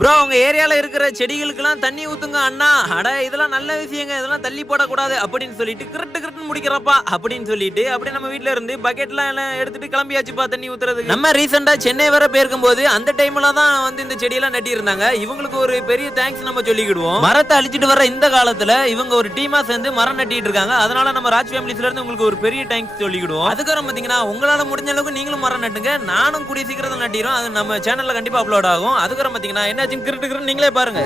Bro உங்க ஏரியால இருக்கிற செடிகளுக்கெல்லாம் தண்ணி ஊத்துங்க அண்ணா. அட இதெல்லாம் நல்ல விஷயங்க. இதெல்லாம் தள்ளி போடக்கூடாது அப்படின்னு சொல்லிட்டு கிறுட்டு முடிக்கிறப்பா அப்படின்னு சொல்லிட்டு அப்படியே நம்ம வீட்ல இருந்து பக்கெட்லாம் எல்லாம் எடுத்துட்டு கிளம்பியாச்சுப்பா தண்ணி ஊத்துறதுக்கு. நம்ம ரீசெண்டா சென்னை வர போயிருக்கும்போது அந்த டைம்ல தான் வந்து இந்த செடியெல்லாம் நட்டி இருந்தாங்க. இவங்களுக்கு ஒரு பெரிய தேங்க்ஸ் நம்ம சொல்லிக்கிடுவோம். மரத்தை அழிச்சிட்டு வர இந்த காலத்துல இவங்க ஒரு டீமா சேர்ந்து மரம் நட்டிட்டு இருக்காங்க. அதனால நம்ம ராஜ் ஃபேமிலிஸ்ல இருந்து உங்களுக்கு ஒரு பெரிய தேங்க்ஸ் சொல்லிக்கிடுவோம். அதுக்கப்புறம் பாத்தீங்கன்னா உங்களால முடிஞ்ச அளவுக்கு நீங்களும் மரம் நட்டுங்க. நானும் கூடிய சீக்கிரத்தில் நட்டிரும். அது நம்ம சேனல்ல கண்டிப்பா அப்லோட் ஆகும். அதுக்கப்புறம் பாத்தீங்கன்னா என்ன கிறுட்டு நீங்களே பாருங்க.